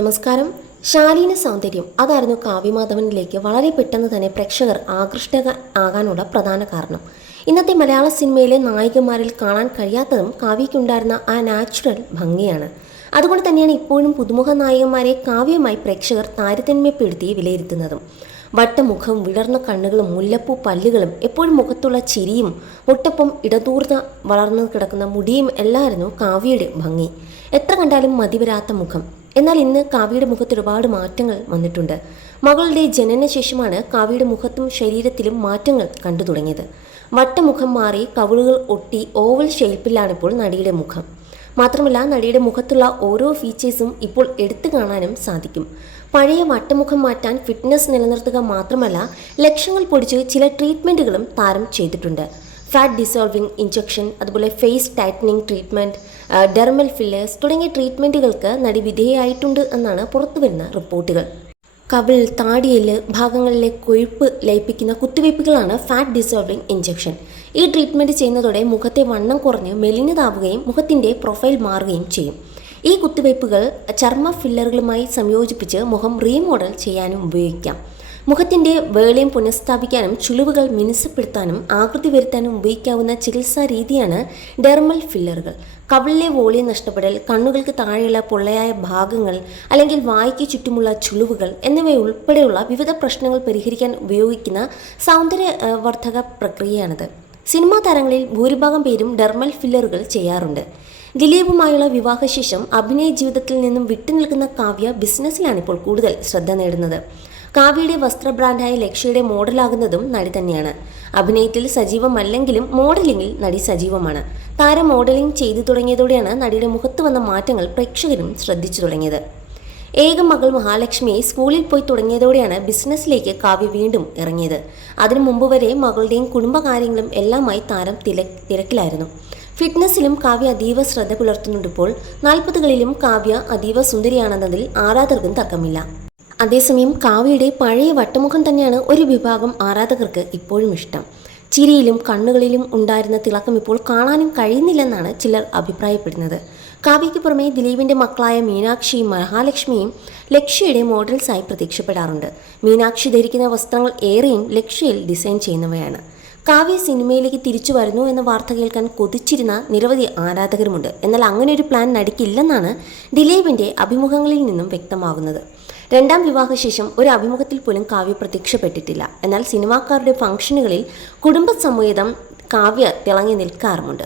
നമസ്കാരം. ശാലീന സൗന്ദര്യം അതായിരുന്നു കാവ്യമാധവനിലേക്ക് വളരെ പെട്ടെന്ന് തന്നെ പ്രേക്ഷകർ ആകാനുള്ള പ്രധാന കാരണം. ഇന്നത്തെ മലയാള സിനിമയിലെ നായികമാരിൽ കാണാൻ കഴിയാത്തതും കാവ്യയ്ക്കുണ്ടായിരുന്ന ആ നാച്ചുറൽ ഭംഗിയാണ്. അതുകൊണ്ട് തന്നെയാണ് ഇപ്പോഴും പുതുമുഖ നായികമാരെ കാവ്യമായി പ്രേക്ഷകർ താരതമ്യപ്പെടുത്തി വിലയിരുത്തുന്നതും. വട്ടമുഖവും വിടർന്ന കണ്ണുകളും മുല്ലപ്പൂ പല്ലുകളും എപ്പോഴും മുഖത്തുള്ള ചിരിയും ഒട്ടൊപ്പം ഇടതൂർന്ന വളർന്നു കിടക്കുന്ന മുടിയും എല്ലായിരുന്നു കാവ്യയുടെ ഭംഗി. എത്ര കണ്ടാലും മതിവരാത്ത മുഖം. എന്നാൽ ഇന്ന് കാവ്യയുടെ മുഖത്ത് ഒരുപാട് മാറ്റങ്ങൾ വന്നിട്ടുണ്ട്. മകളുടെ ജനനശേഷമാണ് കാവ്യയുടെ മുഖത്തും ശരീരത്തിലും മാറ്റങ്ങൾ കണ്ടു തുടങ്ങിയത്. വട്ടമുഖം മാറി കവിളുകൾ ഒട്ടി ഓവൽ ഷേപ്പിലാണിപ്പോൾ നടിയുടെ മുഖം. മാത്രമല്ല, നടിയുടെ മുഖത്തുള്ള ഓരോ ഫീച്ചേഴ്സും ഇപ്പോൾ എടുത്തു കാണാനും സാധിക്കും. പഴയ വട്ടമുഖം മാറ്റാൻ ഫിറ്റ്നസ് നിലനിർത്തുക മാത്രമല്ല, ലക്ഷങ്ങൾ പൊടിച്ച് ചില ട്രീറ്റ്മെൻറ്റുകളും താരം ചെയ്തിട്ടുണ്ട്. ഫാറ്റ് ഡിസോൾവിംഗ് ഇഞ്ചക്ഷൻ, അതുപോലെ face tightening treatment, dermal fillers തുടങ്ങിയ ട്രീറ്റ്മെൻറ്റുകൾക്ക് നടി വിധേയമായിട്ടുണ്ട് എന്നാണ് പുറത്തുവരുന്ന റിപ്പോർട്ടുകൾ. കവിൾ, താടിയെല്ല് ഭാഗങ്ങളിലെ കൊഴുപ്പ് ലയിപ്പിക്കുന്ന കുത്തിവയ്പ്പുകളാണ് ഫാറ്റ് ഡിസോൾവിംഗ് ഇഞ്ചക്ഷൻ. ഈ ട്രീറ്റ്മെൻറ്റ് ചെയ്യുന്നതോടെ മുഖത്തെ വണ്ണം കുറഞ്ഞ് മെലിഞ്ഞതാവുകയും മുഖത്തിൻ്റെ പ്രൊഫൈൽ മാറുകയും ചെയ്യും. ഈ കുത്തിവയ്പ്പുകൾ ചർമ്മ ഫില്ലറുകളുമായി സംയോജിപ്പിച്ച് മുഖം റീമോഡൽ ചെയ്യാനും ഉപയോഗിക്കാം. മുഖത്തിൻ്റെ വേളയം പുനഃസ്ഥാപിക്കാനും ചുളിവുകൾ മിനുസപ്പെടുത്താനും ആകൃതി വരുത്താനും ഉപയോഗിക്കാവുന്ന ചികിത്സാ രീതിയാണ് ഡെർമൽ ഫില്ലറുകൾ. കവിളിലെ വോളിയം നഷ്ടപ്പെടൽ, കണ്ണുകൾക്ക് താഴെയുള്ള പൊള്ളയായ ഭാഗങ്ങൾ അല്ലെങ്കിൽ വായ്ക്ക് ചുറ്റുമുള്ള ചുളിവുകൾ എന്നിവയുൾപ്പെടെയുള്ള വിവിധ പ്രശ്നങ്ങൾ പരിഹരിക്കാൻ ഉപയോഗിക്കുന്ന സൗന്ദര്യവർദ്ധക പ്രക്രിയയാണിത്. സിനിമാ താരങ്ങളിൽ ഭൂരിഭാഗം പേരും ഡെർമൽ ഫില്ലറുകൾ ചെയ്യാറുണ്ട്. ദിലീപുമായുള്ള വിവാഹശേഷം അഭിനയ ജീവിതത്തിൽ നിന്നും വിട്ടുനിൽക്കുന്ന കാവ്യ ബിസിനസ്സിലാണിപ്പോൾ കൂടുതൽ ശ്രദ്ധ നേടുന്നത്. കാവ്യയുടെ വസ്ത്ര ബ്രാൻഡായ ലക്ഷ്യയുടെ മോഡലാകുന്നതും നടി തന്നെയാണ്. അഭിനയത്തിൽ സജീവമല്ലെങ്കിലും മോഡലിംഗിൽ നടി സജീവമാണ്. താരം മോഡലിംഗ് ചെയ്തു തുടങ്ങിയതോടെയാണ് നടിയുടെ മുഖത്ത് വന്ന മാറ്റങ്ങൾ പ്രേക്ഷകരും ശ്രദ്ധിച്ചു തുടങ്ങിയത്. ഏക മകൾ മഹാലക്ഷ്മിയെ സ്കൂളിൽ പോയി തുടങ്ങിയതോടെയാണ് ബിസിനസ്സിലേക്ക് കാവ്യ വീണ്ടും ഇറങ്ങിയത്. അതിനു മുമ്പ് വരെ മകളുടെയും കുടുംബകാര്യങ്ങളും എല്ലാമായി താരം തിരക്കിലായിരുന്നു. ഫിറ്റ്നസ്സിലും കാവ്യ അതീവ ശ്രദ്ധ പുലർത്തുന്നുണ്ടിപ്പോൾ. 40കളിലും കാവ്യ അതീവ സുന്ദരിയാണെന്നതിൽ ആരാധകർക്കും തർക്കമില്ല. അതേസമയം കാവ്യയുടെ പഴയ വട്ടമുഖം തന്നെയാണ് ഒരു വിഭാഗം ആരാധകർക്ക് ഇപ്പോഴും ഇഷ്ടം. ചിരിയിലും കണ്ണുകളിലും ഉണ്ടായിരുന്ന തിളക്കം ഇപ്പോൾ കാണാനും കഴിയുന്നില്ലെന്നാണ് ചിലർ അഭിപ്രായപ്പെടുന്നത്. കാവ്യയ്ക്ക് പുറമെ ദിലീപിൻ്റെ മക്കളായ മീനാക്ഷിയും മഹാലക്ഷ്മിയും ലക്ഷ്യയുടെ മോഡൽസായി പ്രത്യക്ഷപ്പെടാറുണ്ട്. മീനാക്ഷി ധരിക്കുന്ന വസ്ത്രങ്ങൾ ഏറെയും ലക്ഷ്യയിൽ ഡിസൈൻ ചെയ്യുന്നവയാണ്. കാവ്യ സിനിമയിലേക്ക് തിരിച്ചു വരുന്നു എന്ന വാർത്ത കേൾക്കാൻ കൊതിച്ചിരുന്ന നിരവധി ആരാധകരുമുണ്ട്. എന്നാൽ അങ്ങനെ ഒരു പ്ലാൻ നടിക്കില്ലെന്നാണ് ദിലീപിൻ്റെ അഭിമുഖങ്ങളിൽ നിന്നും വ്യക്തമാകുന്നത്. രണ്ടാം വിവാഹശേഷം ഒരു അഭിമുഖത്തിൽ പോലും കാവ്യ പ്രത്യക്ഷപ്പെട്ടിട്ടില്ല. എന്നാൽ സിനിമാക്കാരുടെ ഫംഗ്ഷനുകളിൽ കുടുംബസമേതം കാവ്യ തിളങ്ങി നിൽക്കാറുമുണ്ട്.